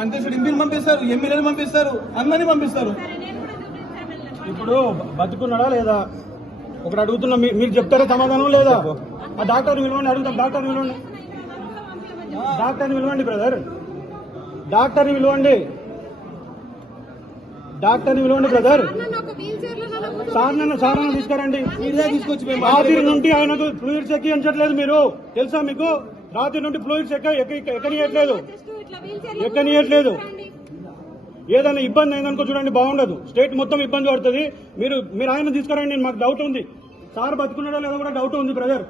Contested ఎంపీని పంపిస్తారు ఎమ్మెల్యేని పంపిస్తారు అందరినీ పంపిస్తారు. ఇప్పుడు బతుకున్నాడా లేదా? ఒకటి అడుగుతున్నా మీరు చెప్తారా సమాధానం లేదా? ఆ డాక్టర్ విలువండి అడుగుతాం డాక్టర్ విలువండి డాక్టర్ని పిలవండి బ్రదర్. డాక్టర్ని పిలవండి. డాక్టర్ని పిలవండి బ్రదర్. సార్ నన్ను సార్ నన్ను తీసుకురండి. మీరే తీసుకొచ్చి మేము రాత్రి నుండి ఆయనకు ఫ్లూయిడ్స్ ఎక్కించట్లేదు మీరు. తెలుసా మీకు? రాత్రి నుండి ఫ్లూయిడ్స్ ఎక్క ఎక్క- ఎక్కనియట్లేదు. ఎక్కనియట్లేదు. ఏదైనా ఇబ్బంది అయిందనుకో చూడండి బాగుండదు. స్టేట్ మొత్తం ఇబ్బంది పడుతుంది. మీరు మీరు ఆయన తీసుకురండి మాకు డౌట్ ఉంది. సార్ బతుకున్నాడో లేదో కూడా డౌట్ ఉంది బ్రదర్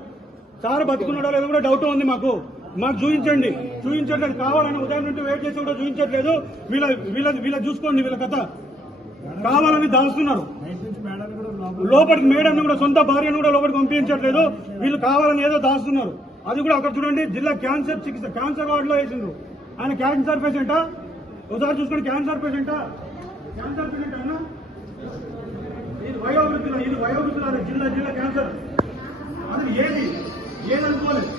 సార్ బతుకున్నాడో లేదో కూడా డౌట్ ఉంది మాకు. మాకు చూపించండి చూపించండి కావాలని ఉదయం నుండి వెయిట్ చేసి కూడా చూపించట్లేదు వీళ్ళ వీళ్ళ వీళ్ళ చూసుకోండి వీళ్ళ కథ. కావాలని దాస్తున్నారు. లోపలికి మేడం కూడా సొంత భార్యను కూడా లోపలికి పంపించట్లేదు. వీళ్ళు కావాలని ఏదో దాస్తున్నారు. అది కూడా అక్కడ చూడండి జిల్లా క్యాన్సర్ చికిత్స క్యాన్సర్ వార్డులో వేసిండ్రు. ఆయన క్యాన్సర్ పేషెంటా? ఒకసారి చూసుకోండి క్యాన్సర్ పేషెంటా? క్యాన్సర్ పేషెంట్ అయినా ఇది వయోవృద్ధుల ఇది వయోవృద్ధుల జిల్లా జిల్లా క్యాన్సర్? అది ఏది? ఏది అనుకోలేదు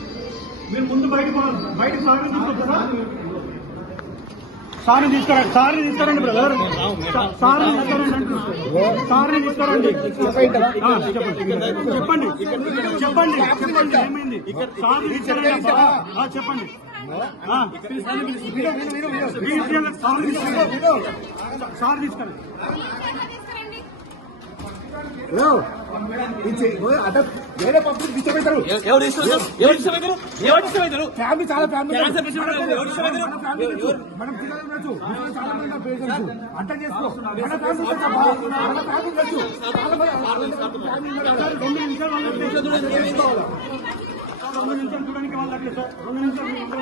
మీరు ముందు బయటకు బయటకు సారిని తీసుకొచ్చారా సార్ని తీసుకురండి సార్ని తీసుకురండి బ్రదర్. సా- సార్ని తీసుకురండి అంటున్నారు సార్ని తీసుకురండి. చెప్పండి చెప్పండి చెప్పండి చెప్పండి. చెప్పండి. సార్ తీసుకురండి వేరే పబ్లిక్ డిస్టర్బ్ ఎవరు ఎవరు ఫ్యామిలీ చాలా ఫ్యామిలీ క్యాన్సర్ పేషెంట్ ఉన్నారు. ఎవరు ఇష్టమైతారు మనం పిల్లలు ఉండొచ్చు ముసలి చాలా మంది ఉన్నారు పేషెంట్స్ అర్థం చేసుకో మన ఫ్యామిలీ ఉండొచ్చు అబ్బా. మన ఫ్యామిలీ ఉండొచ్చు చాలా మంది ఫ్యామిలీ ఉన్నారు. రెండు నిమిషాలు వాళ్ళకి రెండు నిమిషాలు చూడడానికి వాళ్ళకి సార్. రెండు నిమిషాలు.